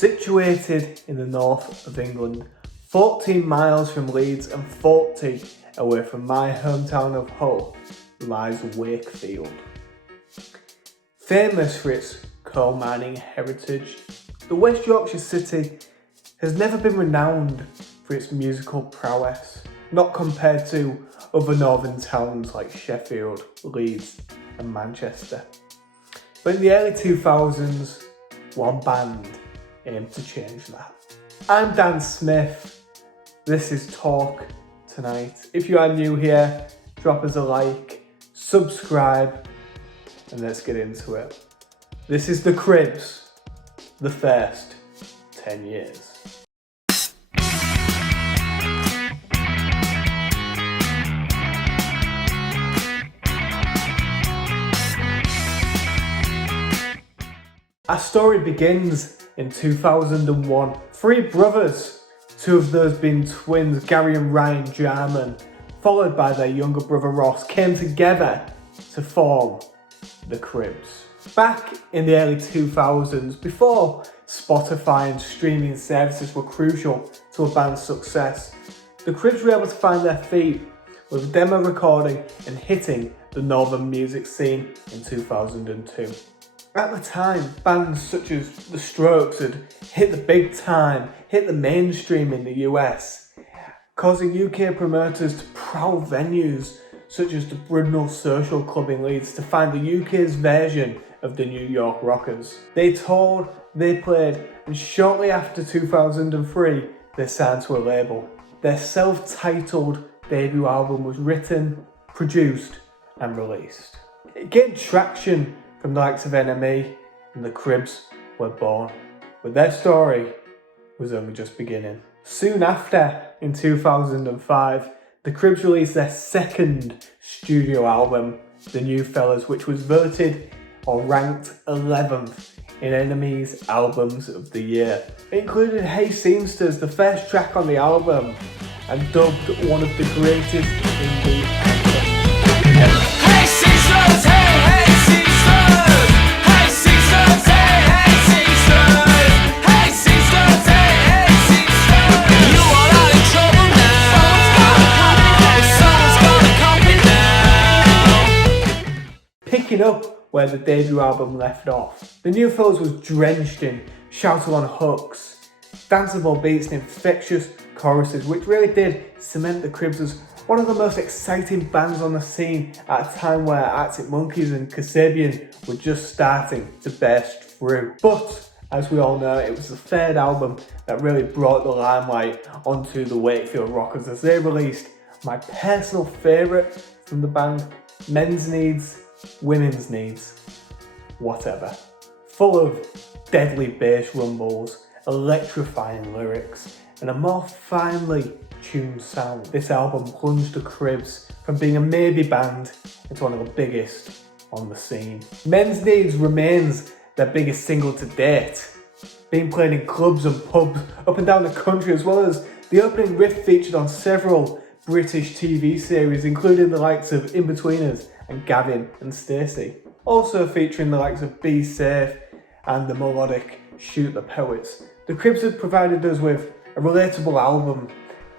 Situated in the north of England, 14 miles from Leeds and 40 away from my hometown of Hull, lies Wakefield. Famous for its coal mining heritage, the West Yorkshire city has never been renowned for its musical prowess, not compared to other northern towns like Sheffield, Leeds and Manchester. But in the early 2000s, one band aimed to change that. I'm Dan Smith, this is Talk Tonight. If you are new here, drop us a like, subscribe, and let's get into it. This is the Crypts, the first 10 years. Our story begins in 2001. Three brothers, two of those being twins, Gary and Ryan Jarman, followed by their younger brother Ross, came together to form the Crypts. Back in the early 2000s, before Spotify and streaming services were crucial to a band's success, the Crypts were able to find their feet with demo recording and hitting the northern music scene in 2002. At the time, bands such as The Strokes had hit the big time, hit the mainstream in the US, causing UK promoters to prowl venues such as the Brundle Social Club in Leeds to find the UK's version of the New York Rockers. They toured, they played, and shortly after 2003, they signed to a label. Their self-titled debut album was written, produced, and released. It gained traction from the likes of NME, and the Crypts were born. But their story was only just beginning. Soon after, in 2005, the Crypts released their second studio album, The New Fellas, which was voted or ranked 11th in NME's Albums of the Year. It included Hey Seamsters, the first track on the album, and dubbed one of the greatest indie anthems. Hey Seamsters, hey, hey Seamsters! Hey Seamsters, hey, hey Seamsters! Hey Seamsters, hey, hey Seamsters! You are all in trouble now. Someone's gonna copy now. Picking up where the debut album left off, The New Fellas was drenched in shout-along hooks, danceable beats and infectious choruses, which really did cement the Crypts as one of the most exciting bands on the scene at a time where Arctic Monkeys and Kasabian were just starting to burst through. But as we all know, it was the third album that really brought the limelight onto the Wakefield Rockers as they released my personal favourite from the band, Men's Needs, Women's Needs, Whatever. Full of deadly bass rumbles, electrifying lyrics, and a more finely tuned sound. This album plunged the Crypts from being a maybe band into one of the biggest on the scene. Men's Needs remains their biggest single to date, being played in clubs and pubs up and down the country, as well as the opening riff featured on several British TV series, including the likes of In-Betweeners and Gavin and Stacey. Also featuring the likes of Be Safe and the melodic Shoot the Poets. The Crypts had provided us with a relatable album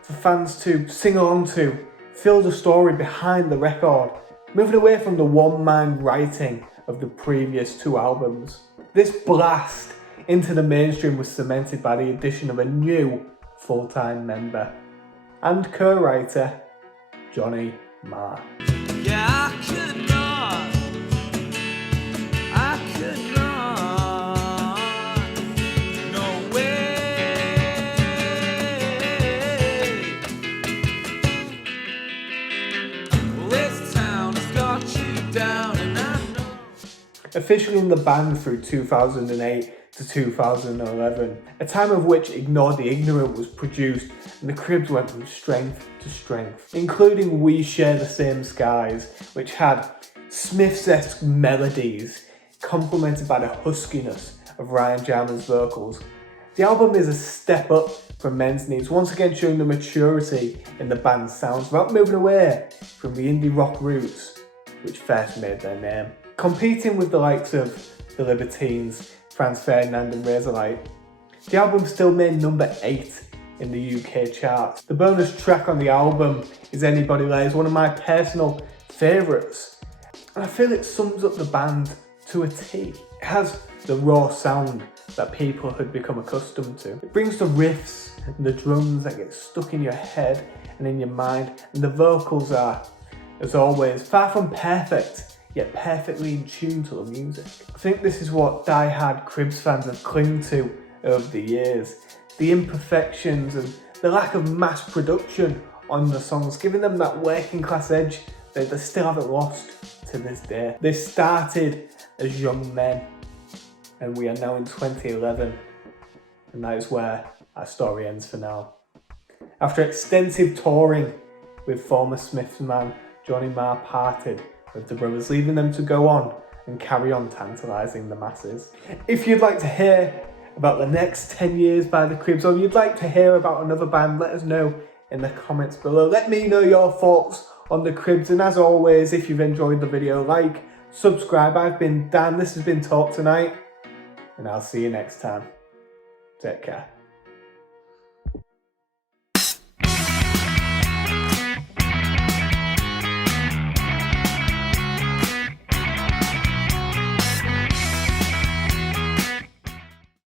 for fans to sing along to, feel the story behind the record, moving away from the one-man writing of the previous two albums. This blast into the mainstream was cemented by the addition of a new full-time member and co-writer, Johnny Marr. Yeah, I could not, no way. Well, this town has got you down and I know. Officially in the band through 2008 to 2011, a time of which Ignore the Ignorant was produced, and the Crypts went from strength to strength, including We Share the Same Skies, which had Smiths-esque melodies complemented by the huskiness of Ryan Jarman's vocals. The album is a step up from Men's Needs, once again showing the maturity in the band's sounds without moving away from the indie rock roots which first made their name. Competing with the likes of The Libertines, Franz Ferdinand and Razorlight, The album still made number 8 in the UK charts. The bonus track on the album, Is Anybody There, is one of my personal favourites. And I feel it sums up the band to a T. It has the raw sound that people had become accustomed to. It brings the riffs and the drums that get stuck in your head and in your mind, and the vocals are, as always, far from perfect, yet perfectly in tune to the music. I think this is what die-hard Crypts fans have clung to over the years. The imperfections and the lack of mass production on the songs, giving them that working class edge that they still haven't lost to this day. They started as young men, and we are now in 2011, and that is where our story ends for now. After extensive touring with former Smiths man Johnny Marr parted with the brothers, leaving them to go on and carry on tantalising the masses. If you'd like to hear about the next 10 years by the Crypts, or you'd like to hear about another band, let us know in the comments below. Let me know your thoughts on the Crypts, and as always, if you've enjoyed the video, like, subscribe. I've been Dan, this has been Talk Tonight, and I'll see you next time. Take care.